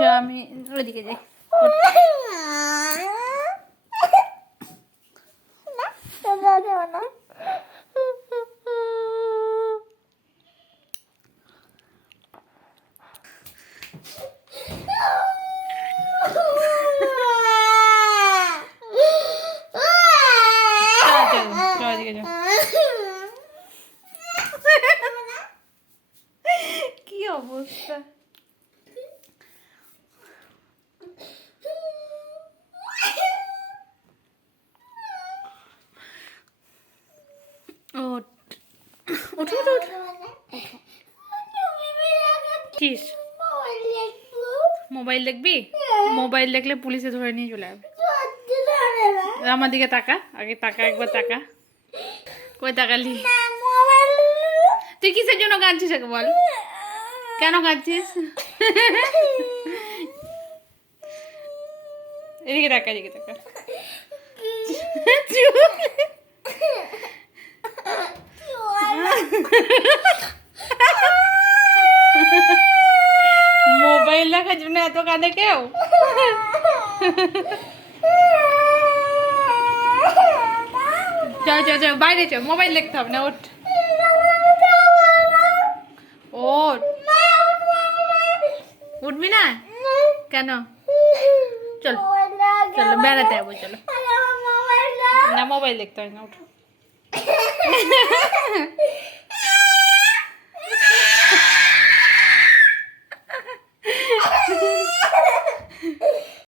যা আমি ওইদিকে যাই। কি অবস্থা! ওঠ ওঠ ওঠ ওঠ। কিস মোবাইল দেখবি? মোবাইল দেখলে পুলিশে ধরে নিয়ে চলে আসবে। আমার দিকে তাকা, আগে তাকা, একবার তাকা। কই তাকালি? তুই কিসের জন্য কাঁদছিস আগে বল, কেন কাঁদছিস? এদিকে তাকা, এদিকে তাকা। মোবাইল দেখার জন্য এত কাঁদে কেউ? চল চল চল বাইরে চল, মোবাইল দেখতে হবে না, ওঠ ওঠ। উঠবি না কেন? চলো চলো বেড়াতে যাবো, চলো। না মোবাইল দেখতে হয় না, ওঠ।